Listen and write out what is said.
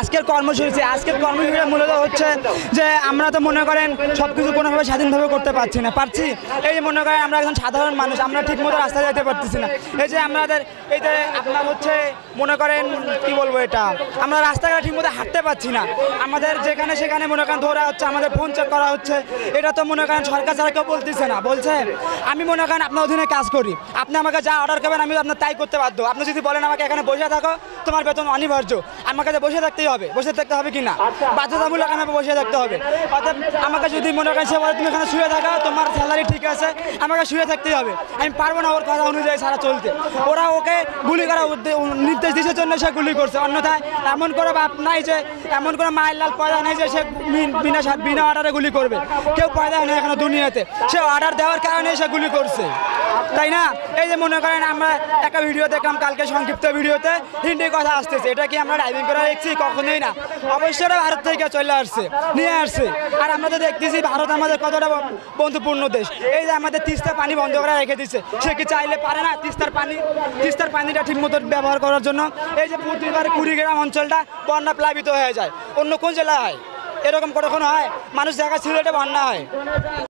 আজকের কর্মসূচি মূলত হচ্ছে যে আমরা তো মনে করেন সবকিছু কোনোভাবে স্বাধীনভাবে করতে পারছি এই যে মনে করেন আমরা একজন সাধারণ মানুষ, আমরা ঠিকমতো রাস্তায় যেতে পারতেছি না। এই যে আমাদের এই যে আপনার হচ্ছে মনে করেন কি বলবো, এটা আমরা রাস্তাঘাটে ঠিকমতো হাঁটতে পারছি না। আমাদের যেখানে সেখানে মনে করেন ধরা হচ্ছে, আমাদের ফোন চেক করা হচ্ছে। এটা তো মনে করেন সরকার ছাড়া কেউ বলতেছে না। বলছে আমি মনে করেন আপনার অধীনে কাজ করি, আপনি আমাকে যা অর্ডার করবেন আমি আপনার তাই করতে বাধ্য। আপনি যদি বলেন আমাকে এখানে বসে থাকো, তোমার বেতন অনিবার্য, আমার কাছে বসে থাকতেই হবে। বসে থাকতে হবে কিনা বাধ্যতামূলক আমাকে বসে থাকতে হবে। অর্থাৎ আমাকে যদি মনে করেন সে বলে তুমি এখানে শুয়ে থাকো, তোমার স্যালারি ঠিক আছে, আমাকে শুয়ে থাকতেই হবে। আমি পারবো না ওর কথা অনুযায়ী সারা চলতে। ওরা ওকে গুলি করা নির্দেশ দিয়েছে জন্য সে গুলি করছে। অন্যথায় এমন করে বাপ নাই যে, এমন করে মায়ের লাল পয়দা নেই যে সে বিনা অর্ডারে গুলি করবে। কেউ পয়দা নেই এখনো দুনিয়াতে, সে অর্ডার দেওয়ার কারণে সে গুলি করছে, তাই না? এই যে মনে করেন আমরা একটা ভিডিও দেখলাম কালকে, সংক্ষিপ্ত ভিডিওতে হিন্দি কথা আসতেছে। এটা কি আমরা ড্রাইভিং করে দেখছি? কখনোই না। অবশ্যই ভারত থেকে চলে আসছে, নিয়ে আসছে। আর আমরা তো দেখতেছি ভারত আমাদের কতটা বন্ধুপূর্ণ দেশ। এই যে আমাদের তিস্তার পানি বন্ধ করে রেখে দিচ্ছে, সে কি চাইলে পারে না তিস্তার পানিটা ঠিক মতো ব্যবহার করার জন্য? এই যে প্রতিবার কুড়িগ্রাম অঞ্চলটা বন্যা প্লাবিত হয়ে যায়, অন্য কোন জেলায় হয় এরকম কখনো হয়? মানুষ জায়গা সিলেটে বন্যা হয়।